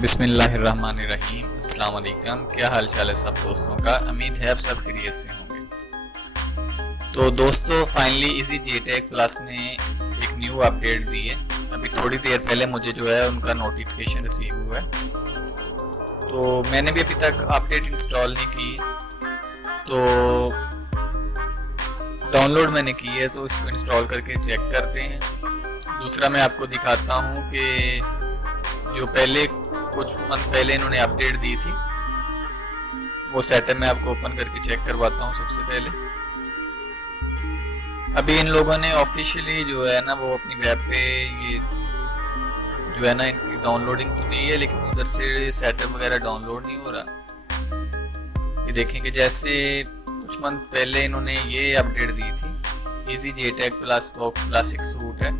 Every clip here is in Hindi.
बिस्मिल्लाहिर्रहमानिर्रहीम। अस्सलाम वालेकुम। क्या हाल चाल है सब दोस्तों का? उम्मीद है आप सब खैरियत से होंगे। तो दोस्तों फाइनली इजी जेटेक प्लस ने एक न्यू अपडेट दी है। अभी थोड़ी देर पहले मुझे जो है उनका नोटिफिकेशन रिसीव हुआ है। तो मैंने भी अभी तक अपडेट इंस्टॉल नहीं की, तो डाउनलोड मैंने की है, तो इसको इंस्टॉल करके चेक करते हैं। दूसरा मैं आपको दिखाता हूँ कि जो पहले कुछ मंथ पहले इन्होंने अपडेट दी थी वो सेटअप मैं आपको ओपन करके चेक करवाता हूँ। सबसे पहले अभी इन लोगों ने ऑफिशियली जो है ना वो अपनी वेब पे ये जो है ना इनकी डाउनलोडिंग तो दी है, लेकिन उधर से सेटअप वगैरह डाउनलोड नहीं हो रहा। ये देखेंगे जैसे कुछ मंथ पहले इन्होंने ये अपडेट दी थी। इजी जेटेक प्लस क्लासिक सूट है,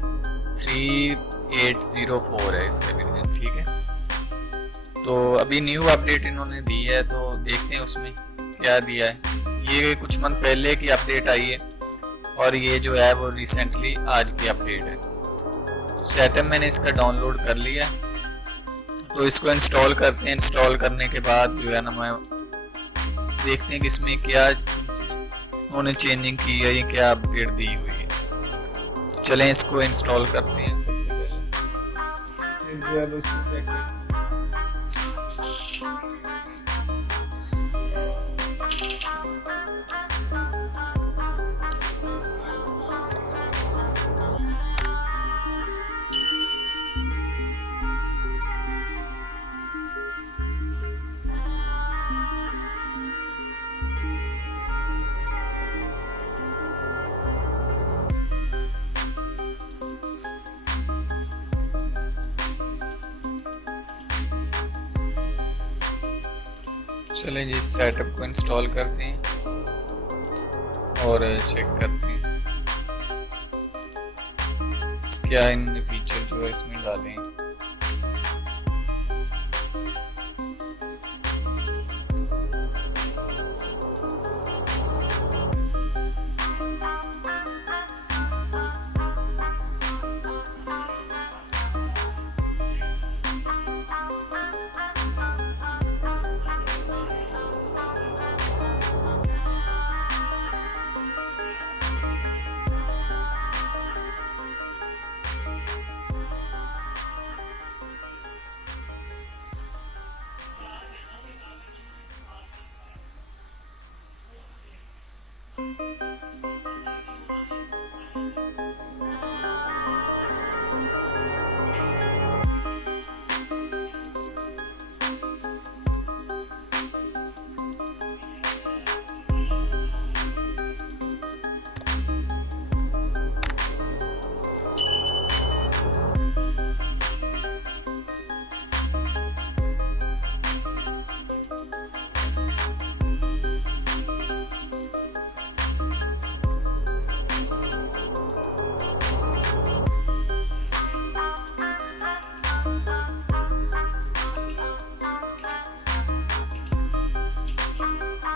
3804 है इसका वर्जन, ठीक है। तो अभी न्यू अपडेट इन्होंने दी है, तो देखते हैं उसमें क्या दिया है। ये कुछ मंथ पहले की अपडेट आई है और ये जो है वो रिसेंटली आज की अपडेट है। तो सेटअप मैंने इसका डाउनलोड कर लिया, तो इसको इंस्टॉल करते हैं। इंस्टॉल करने के बाद जो है ना मैं देखते हैं कि इसमें क्या उन्होंने चेंजिंग की है, ये क्या अपडेट दी हुई है। तो चलें इसको इंस्टॉल करते हैं। सबसे पहले चलें जी, इस सेटअप को इंस्टॉल करते हैं और चेक करते हैं क्या इन फीचर जो है इसमें डालें।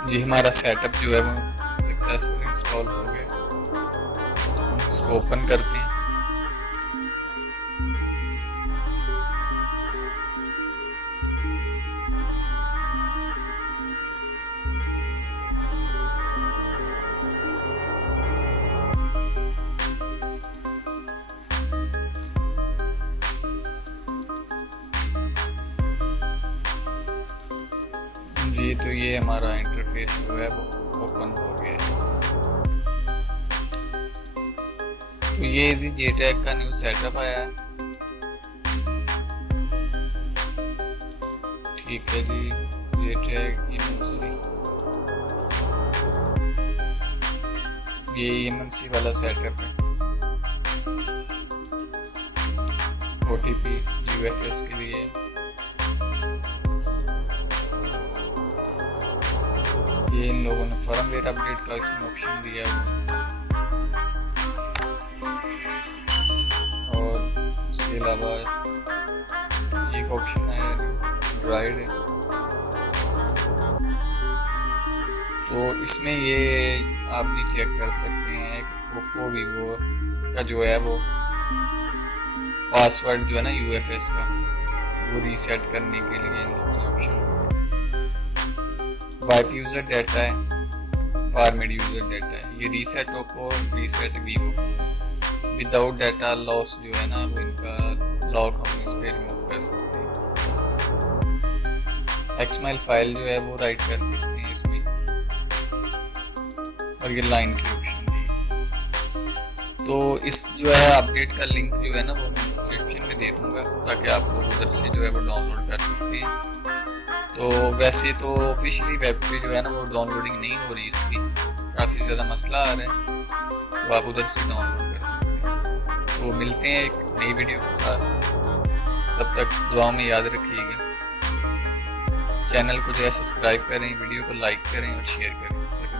जी हमारा सेटअप जो है वो सक्सेसफुल इंस्टॉल हो गया। हम इसको ओपन करते हैं। जी तो ये हमारा इंटरफेस जो है वो ओपन हो गया है। तो ये इजी जेटेक का न्यू सेटअप आया है, ठीक है जी। जेटेक ये एमएनसी वाला सेटअप है। OTP UFS के लिए ये इन लोगों ने फर्मवेयर अपडेट का इसमें ऑप्शन दिया है। और उसके अलावा एक ऑप्शन है ड्राइड है। तो इसमें ये आप भी चेक कर सकते हैं कि ओप्पो वीवो का जो है वो पासवर्ड जो है ना UFS का वो रीसेट करने के लिए इन लोगों ने ऑप्शन वाइप यूज़र डाटा है, फॉर्मेट यूज़र डाटा है, ये reset Oppo, reset Vivo, without data loss जो है ना वो इनका लॉक हम इस पर रिमूव कर सकते हैं। XML फाइल जो है वो राइट कर सकते हैं इसमें, और ये लाइन की ऑप्शन दी। तो इस जो है अपडेट का लिंक जो है ना वो मैं डिस्क्रिप्शन में दे दूँगा, ताकि आप लोग उधर से जो है वो डाउनलोड कर सकते हैं। तो वैसे तो ऑफिशियली वेब पे जो है ना वो डाउनलोडिंग नहीं हो रही इसकी, काफ़ी ज़्यादा मसला आ रहा है, तो आप उधर से डाउनलोड कर सकते हैं। तो मिलते हैं एक नई वीडियो के साथ, तब तक दुआ में याद रखिएगा। चैनल को जो है सब्सक्राइब करें, वीडियो को लाइक करें और शेयर करें, ताकि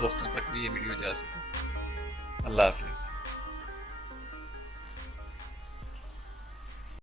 दोस्तों तक भी ये वीडियो जा सके। अल्लाह हाफिज़।